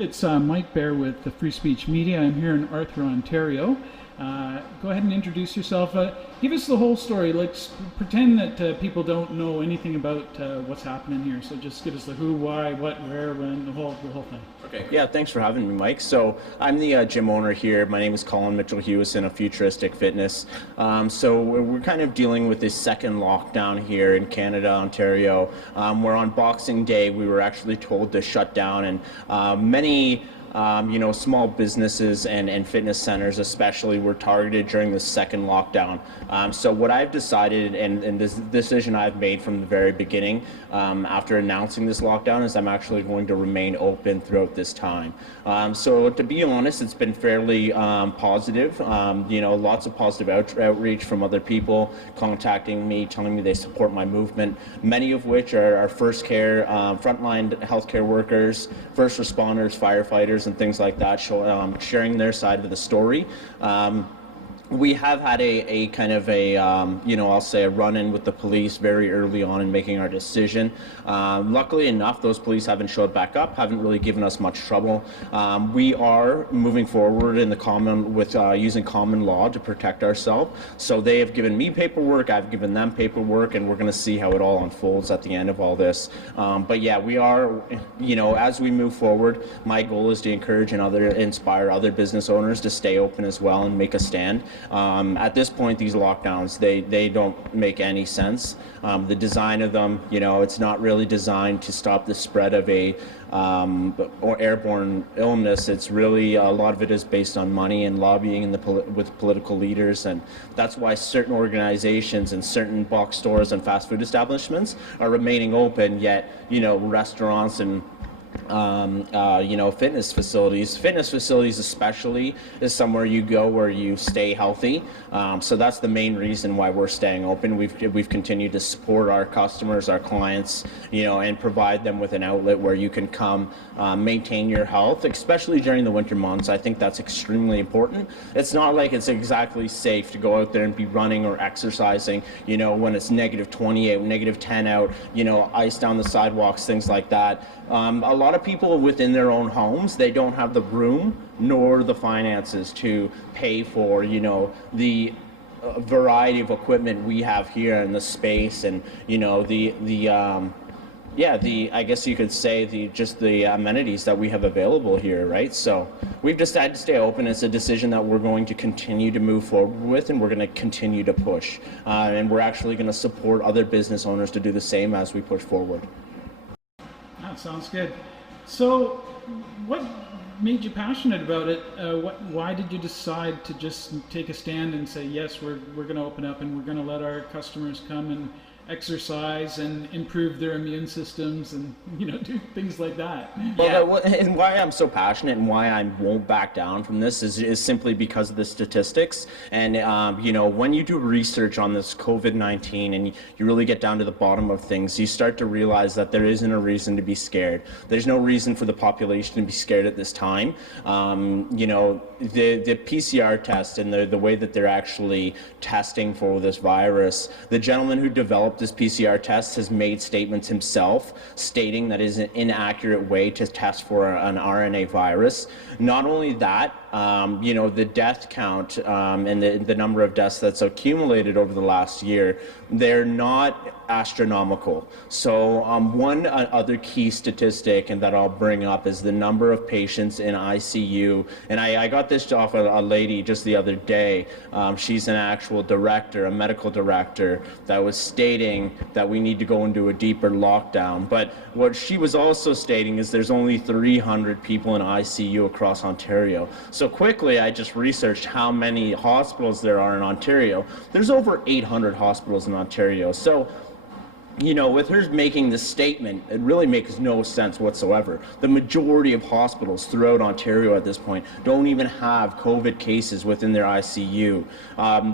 It's Mike Bear with the Free Speech Media. I'm here in Arthur, Ontario. Go ahead and introduce yourself. Give us the whole story. Let's pretend that people don't know anything about what's happening here. So just give us the who, why, what, where, when, the whole thing. Okay, yeah, thanks for having me, Mike. So I'm the gym owner here. My name is Colin Hewison of Futuristic Fitness. So we're kind of dealing with this second lockdown here in Canada, Ontario. Where on Boxing Day we were actually told to shut down, and many small businesses and fitness centers especially were targeted during the second lockdown. So what I've decided, and this decision I've made from the very beginning after announcing this lockdown, is I'm actually going to remain open throughout this time. So to be honest, it's been fairly positive. Lots of positive outreach from other people contacting me, telling me they support my movement, many of which are first care, frontline healthcare workers, first responders, firefighters, and things like that, sharing their side of the story. We have had a kind of a, I'll say a run-in with the police very early on in making our decision. Luckily enough, those police haven't showed back up, haven't really given us much trouble. We are moving forward in the using common law to protect ourselves. So they have given me paperwork, I've given them paperwork, and we're going to see how it all unfolds at the end of all this. But yeah, we are, as we move forward, my goal is to encourage and inspire other business owners to stay open as well and make a stand. At this point, these lockdowns, they don't make any sense. The design of them, it's not really designed to stop the spread of or airborne illness. It's really, a lot of it is based on money and lobbying with political leaders, and that's why certain organizations and certain box stores and fast food establishments are remaining open, yet, restaurants and fitness facilities especially is somewhere you go where you stay healthy. So that's the main reason why we're staying open. We've continued to support our customers, our clients, and provide them with an outlet where you can come maintain your health, especially during the winter months. I think that's extremely important. It's not like it's exactly safe to go out there and be running or exercising, when it's -28, -10 out, ice down the sidewalks, things like that. A lot of people within their own homes, they don't have the room nor the finances to pay for, the variety of equipment we have here in the space, and I guess you could say the amenities that we have available here, right? So we've decided to stay open. It's a decision that we're going to continue to move forward with, and we're going to continue to push. And we're actually going to support other business owners to do the same as we push forward. That sounds good. So what made you passionate about it? Why did you decide to just take a stand and say, yes, we're going to open up and we're going to let our customers come and exercise and improve their immune systems and do things like that? Well, and why I'm so passionate and why I won't back down from this is simply because of the statistics. And when you do research on this COVID-19 and you really get down to the bottom of things, you start to realize that there isn't a reason to be scared. There's no reason for the population to be scared at this time. The PCR test and the way that they're actually testing for this virus, the gentleman who developed this PCR test has made statements himself stating that is an inaccurate way to test for an RNA virus. Not only that, the death count and the number of deaths that's accumulated over the last year, they're not astronomical. So one other key statistic and that I'll bring up is the number of patients in ICU. And I got this off a lady just the other day. She's an actual director, a medical director, that was stating that we need to go into a deeper lockdown. But what she was also stating is there's only 300 people in ICU across Ontario. So quickly, I just researched how many hospitals there are in Ontario. There's over 800 hospitals in Ontario. So, with her making this statement, it really makes no sense whatsoever. The majority of hospitals throughout Ontario at this point don't even have COVID cases within their ICU.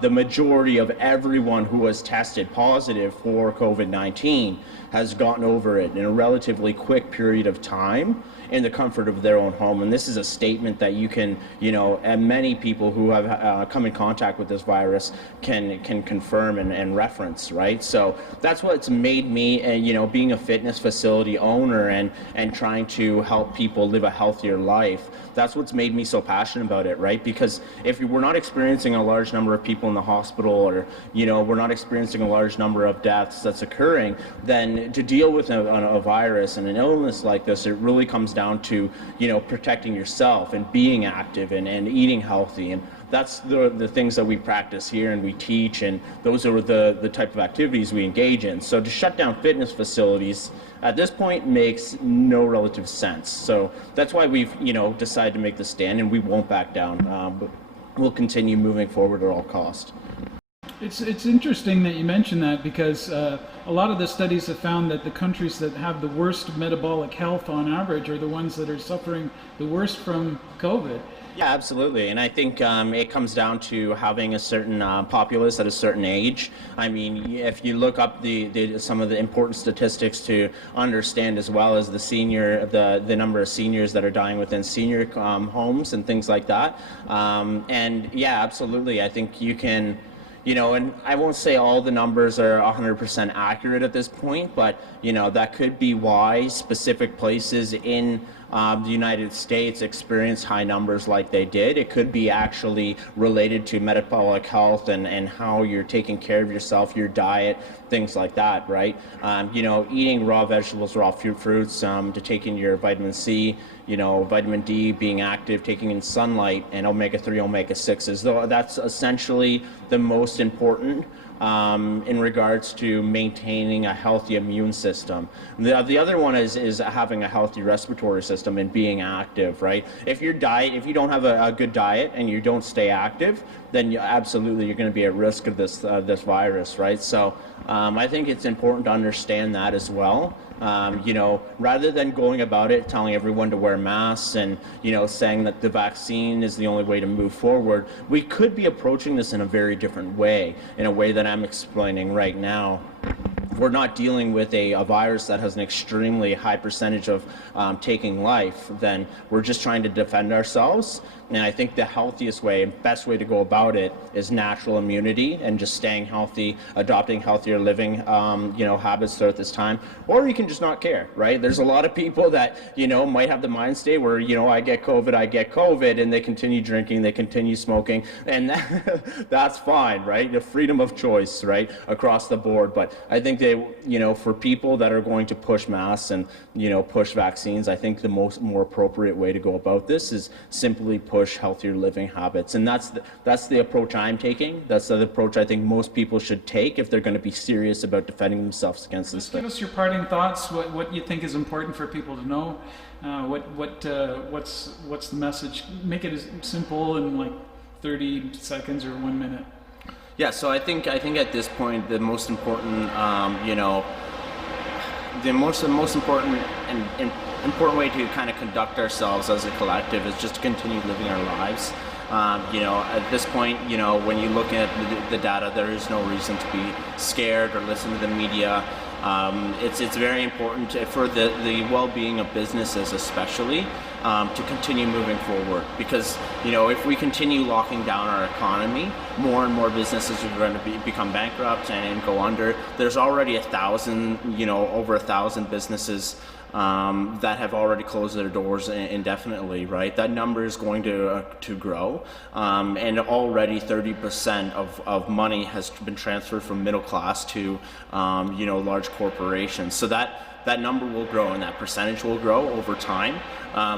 The majority of everyone who has tested positive for COVID-19 has gotten over it in a relatively quick period of time in the comfort of their own home. And this is a statement that you can, and many people who have come in contact with this virus can confirm and reference, right? So that's what's made made me, being a fitness facility owner and trying to help people live a healthier life, that's what's made me so passionate about it, right? Because if we're not experiencing a large number of people in the hospital, or we're not experiencing a large number of deaths that's occurring, then to deal with a virus and an illness like this, it really comes down to protecting yourself and being active and eating healthy. And that's the things that we practice here and we teach, and those are the type of activities we engage in. So to shut down fitness facilities at this point makes no relative sense. So that's why we've decided to make the stand, and we won't back down. But we'll continue moving forward at all cost. It's interesting that you mention that, because a lot of the studies have found that the countries that have the worst metabolic health on average are the ones that are suffering the worst from COVID. Yeah, absolutely. And I think it comes down to having a certain populace at a certain age. I mean, if you look up some of the important statistics to understand, as well as the number of seniors that are dying within senior homes and things like that. And yeah, absolutely. I think you can, and I won't say all the numbers are 100% accurate at this point, but that could be why specific places in the United States experience high numbers like they did. It could be actually related to metabolic health and how you're taking care of yourself, your diet, things like that, right? Eating raw vegetables, raw fruits, to take in your vitamin C, vitamin D, being active, taking in sunlight, and omega-3, omega-6s. Though that's essentially the most important in regards to maintaining a healthy immune system. The other one is having a healthy respiratory system and being active, right? If you don't have a good diet and you don't stay active, then absolutely you're going to be at risk of this virus, right? So I think it's important to understand that as well. Rather than going about it telling everyone to wear masks and saying that the vaccine is the only way to move forward, we could be approaching this in a very different way, in a way that I'm explaining right now. We're not dealing with a virus that has an extremely high percentage of taking life. Then we're just trying to defend ourselves. And I think the healthiest way and best way to go about it is natural immunity and just staying healthy, adopting healthier living habits throughout this time. Or you can just not care, right? There's a lot of people that might have the mind state where I get COVID, and they continue drinking, they continue smoking, and that's fine, right? The freedom of choice, right, across the board. But I think for people that are going to push masks and push vaccines, I think the more appropriate way to go about this is simply push healthier living habits. And that's the approach I'm taking. That's the approach I think most people should take if they're going to be serious about defending themselves against this thing. Give us your parting thoughts. What you think is important for people to know. What's the message? Make it as simple in like 30 seconds or 1 minute. Yeah, so I think at this point the most important important important way to kind of conduct ourselves as a collective is just to continue living our lives. At this point, when you look at the data, there is no reason to be scared or listen to the media. It's very important for the well-being of businesses especially to continue moving forward, because if we continue locking down our economy, more and more businesses are going to become bankrupt and go under. There's already over 1,000 businesses that have already closed their doors indefinitely, right? That number is going to grow, and already 30% of money has been transferred from middle class to large corporations. So that number will grow and that percentage will grow over time.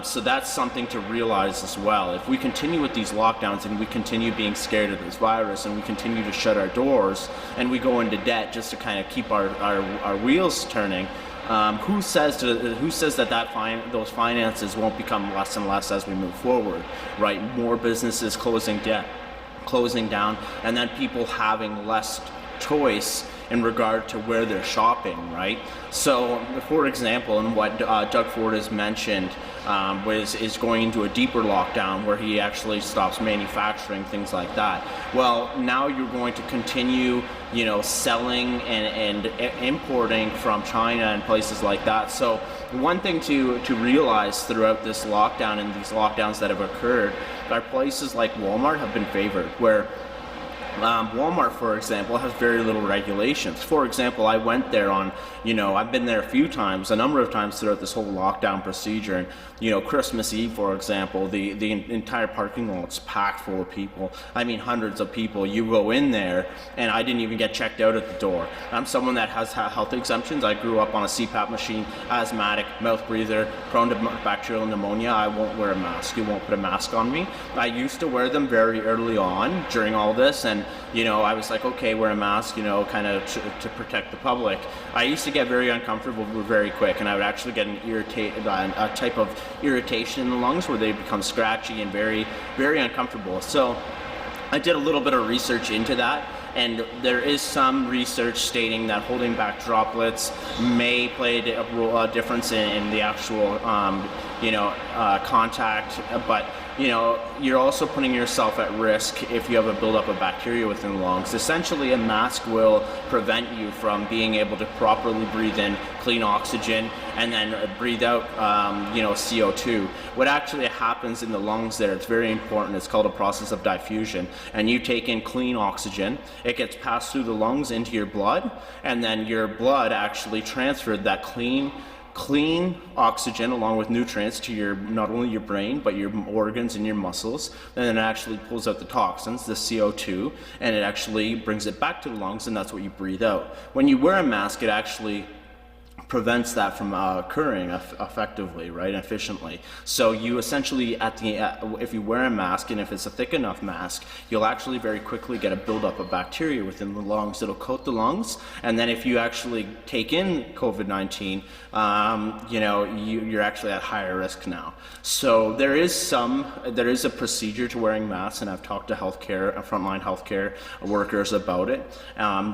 So that's something to realize as well. If we continue with these lockdowns and we continue being scared of this virus and we continue to shut our doors and we go into debt just to kind of keep our wheels turning, who says that those finances won't become less and less as we move forward, right? More businesses closing down, and then people having less choice in regard to where they're shopping, right? So, for example, and what Doug Ford has mentioned is going into a deeper lockdown where he actually stops manufacturing, things like that. Well, now you're going to continue, selling and importing from China and places like that. So, one thing to realize throughout this lockdown and these lockdowns that have occurred, are places like Walmart have been favored, where Walmart, for example, has very little regulations. For example, I went there on, I've been there a number of times throughout this whole lockdown procedure. And, Christmas Eve, for example, the entire parking lot's packed full of people. I mean, hundreds of people. You go in there, and I didn't even get checked out at the door. I'm someone that has health exemptions. I grew up on a CPAP machine, asthmatic, mouth breather, prone to bacterial pneumonia. I won't wear a mask. You won't put a mask on me. I used to wear them very early on during all this, and I was like, okay, wear a mask, kind of to protect the public. I used to get very uncomfortable very quick, and I would actually get a type of irritation in the lungs where they become scratchy and very, very uncomfortable. So I did a little bit of research into that, and there is some research stating that holding back droplets may play a difference in the actual, contact, but you're also putting yourself at risk if you have a buildup of bacteria within the lungs. Essentially, a mask will prevent you from being able to properly breathe in clean oxygen and then breathe out, CO2. What actually happens in the lungs there, it's very important, it's called a process of diffusion. And you take in clean oxygen, it gets passed through the lungs into your blood, and then your blood actually transferred that clean oxygen along with nutrients to not only your brain but your organs and your muscles, and then it actually pulls out the toxins, the CO2, and it actually brings it back to the lungs, and that's what you breathe out. When you wear a mask, it actually prevents that from occurring effectively, right, efficiently. So you essentially, if you wear a mask, and if it's a thick enough mask, you'll actually very quickly get a buildup of bacteria within the lungs. It'll coat the lungs, and then if you actually take in COVID-19, you're actually at higher risk now. So there is a procedure to wearing masks, and I've talked to frontline healthcare workers about it.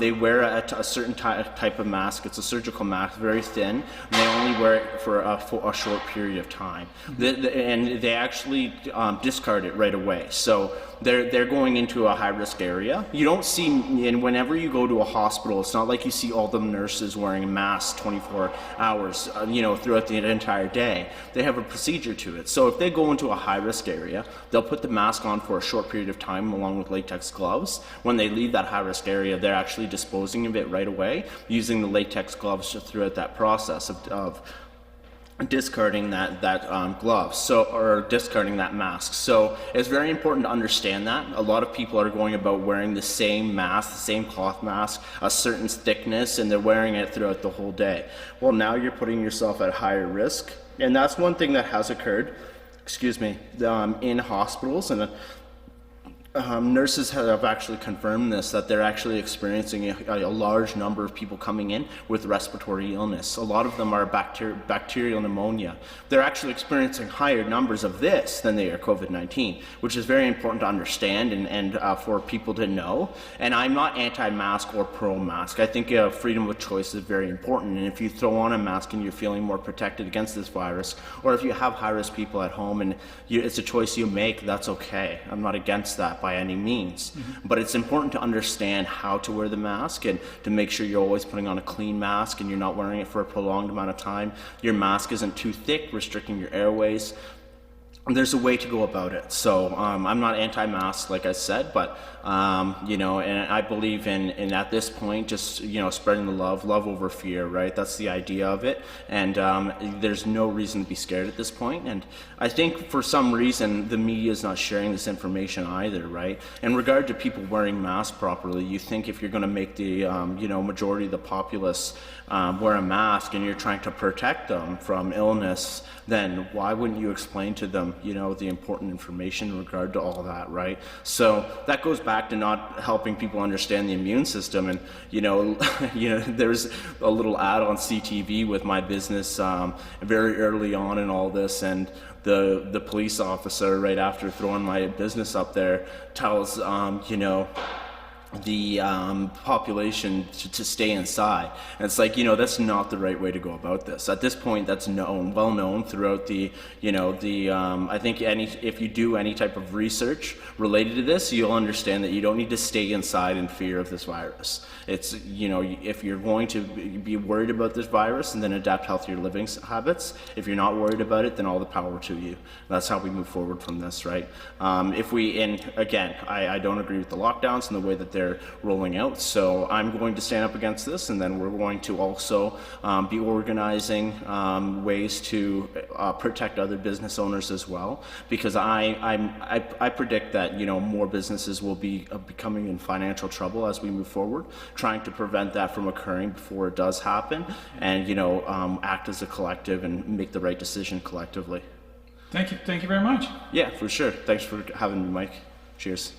They wear a certain type of mask. It's a surgical mask, very thin, and they only wear it for a short period of time. And they actually discard it right away. So they're going into a high-risk area. You don't see, and whenever you go to a hospital, it's not like you see all the nurses wearing masks 24 hours, throughout the entire day. They have a procedure to it. So if they go into a high-risk area, they'll put the mask on for a short period of time along with latex gloves. When they leave that high-risk area, they're actually disposing of it right away using the latex gloves throughout that process of discarding that glove, or discarding that mask. So it's very important to understand that. A lot of people are going about wearing the same mask, the same cloth mask, a certain thickness, and they're wearing it throughout the whole day. Well, now you're putting yourself at higher risk, and that's one thing that has occurred, in hospitals, and nurses have actually confirmed this, that they're actually experiencing a large number of people coming in with respiratory illness. A lot of them are bacterial pneumonia. They're actually experiencing higher numbers of this than they are COVID-19, which is very important to understand and for people to know. And I'm not anti-mask or pro-mask. I think freedom of choice is very important. And if you throw on a mask and you're feeling more protected against this virus, or if you have high-risk people at home and it's a choice you make, that's okay. I'm not against that by any means. But it's important to understand how to wear the mask and to make sure you're always putting on a clean mask and you're not wearing it for a prolonged amount of time. Your mask isn't too thick, restricting your airways. There's a way to go about it. So I'm not anti-mask, like I said, but and I believe in at this point just spreading the love over fear, right? That's the idea of it, and there's no reason to be scared at this point. And I think for some reason the media is not sharing this information either, right? In regard to people wearing masks properly, you think if you're going to make the majority of the populace wear a mask and you're trying to protect them from illness, then why wouldn't you explain to them the important information in regard to all that, right? So that goes back to not helping people understand the immune system. And there's a little ad on CTV with my business very early on in all this, and the police officer right after throwing my business up there tells the population to stay inside. And it's like, that's not the right way to go about this. At this point, that's well known throughout the, I think if you do any type of research related to this, you'll understand that you don't need to stay inside in fear of this virus. It's, if you're going to be worried about this virus, and then adapt healthier living habits. If you're not worried about it, then all the power to you. That's how we move forward from this, right? And again, I don't agree with the lockdowns and the way that they're rolling out. So I'm going to stand up against this, and then we're going to also be organizing ways to protect other business owners as well, because I predict that more businesses will be becoming in financial trouble as we move forward, trying to prevent that from occurring before it does happen, and act as a collective and make the right decision collectively. Thank you very much. Yeah, for sure. Thanks for having me, Mike. Cheers.